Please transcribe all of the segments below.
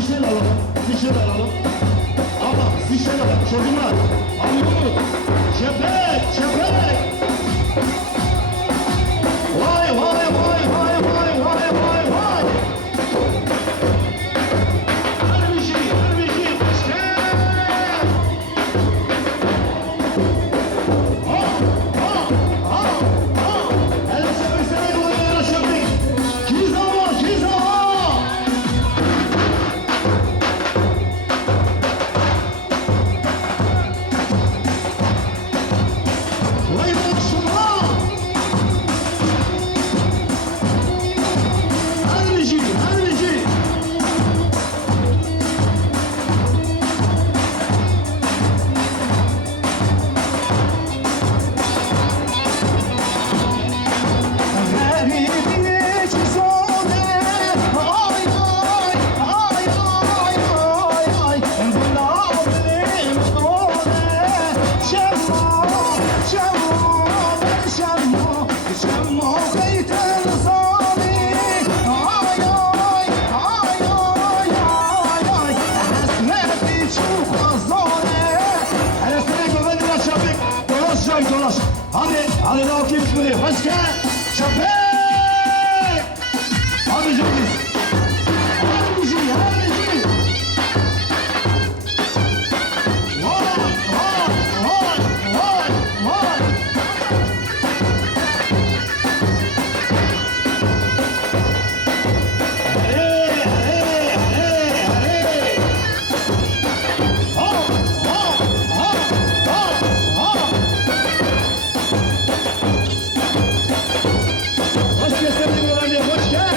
şişeyle alalım. Şişeyle alalım. Ama şişeyle alalım. Çocuklar. Alıyoruz. Çepek. Çepek. Vay vay vay vay vay vay vay vay. Her bir şey başka. Ha ha ha ha. El çevirsene koyuyor çepek. Kizama kizama. Vay maşallah. Hadi bir şey, hadi bir şey. Dolaş. Hadi ne okuyayım buraya. Başka. Çapek. Hadi canım. Hadi bir şey, hadi bir şey. Vay, vay, vay, vay, vay. Hey, hey, hey, hey. Ha, ha, ha, ha, ha. Hoş geldin öğrenci, hoş gel.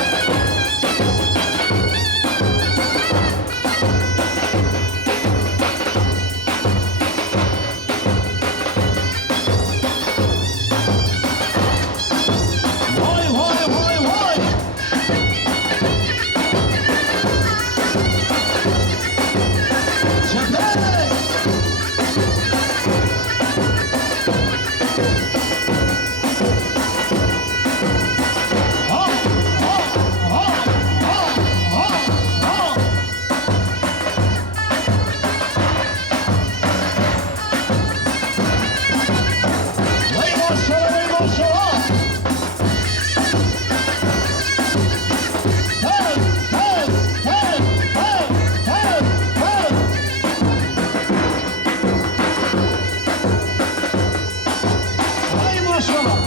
Vay vay vay vay. Çepek. Ha, ha, ha, ha, ha, ha. Vay maşallah, vay maşallah. Hey, hey, hey, hey, hey, hey. Vay maşallah.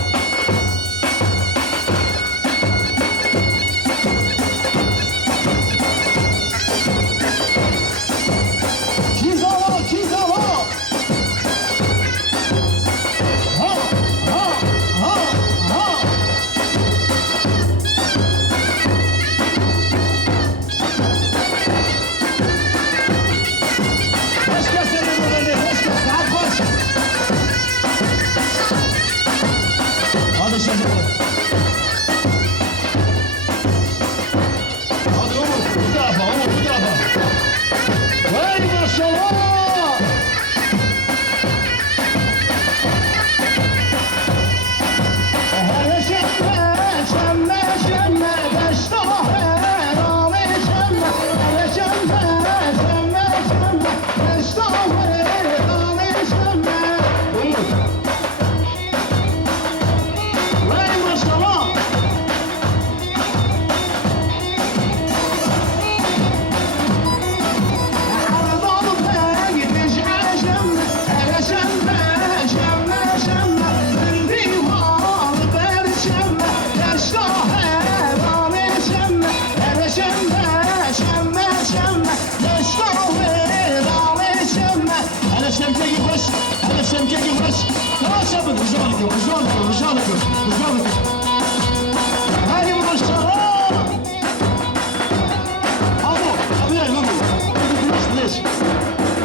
Kizala, kizala. Ha, ha, ha, ha. Hoş geldin öğrenci, hoş geldin. Saat kaç? Hadi çocuklar. Hadi Umut, bu tarafa, Umut, bu tarafa. Vay maşallah. Her şemme, şemme, şemme, beşte herame şemme. Her şemme, şemme, şemme, beşte herame şemme. Umut. Vay maşallah. Şemkeki baş. Yavaş yapın. Hızlanık yok, hızlanık yok, hızlanık yok, hızlanık yok. Hadi maşallah. Abo, abiye lan bu. Please.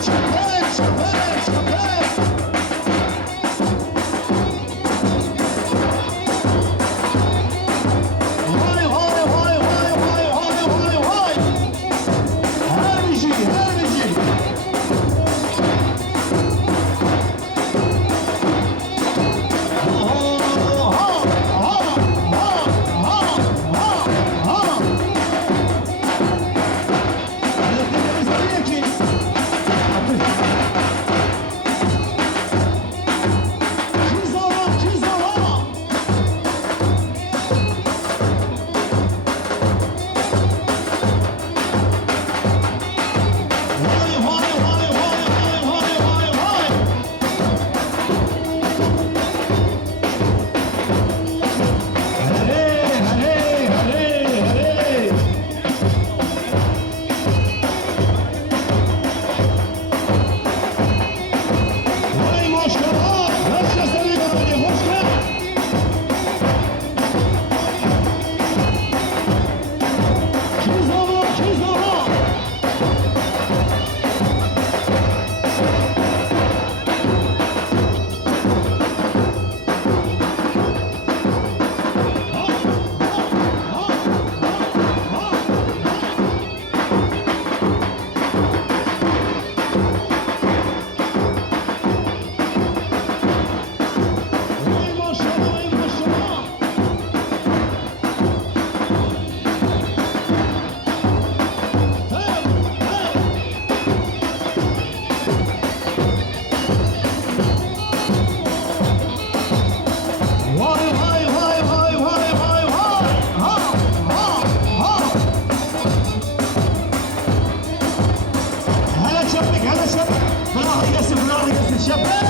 Çepek, çepek, çepek. Vay vay vay vay vay vay vay vay. Her bir şey, her bir şey. Ha ha ha ha ha ha. Şapka!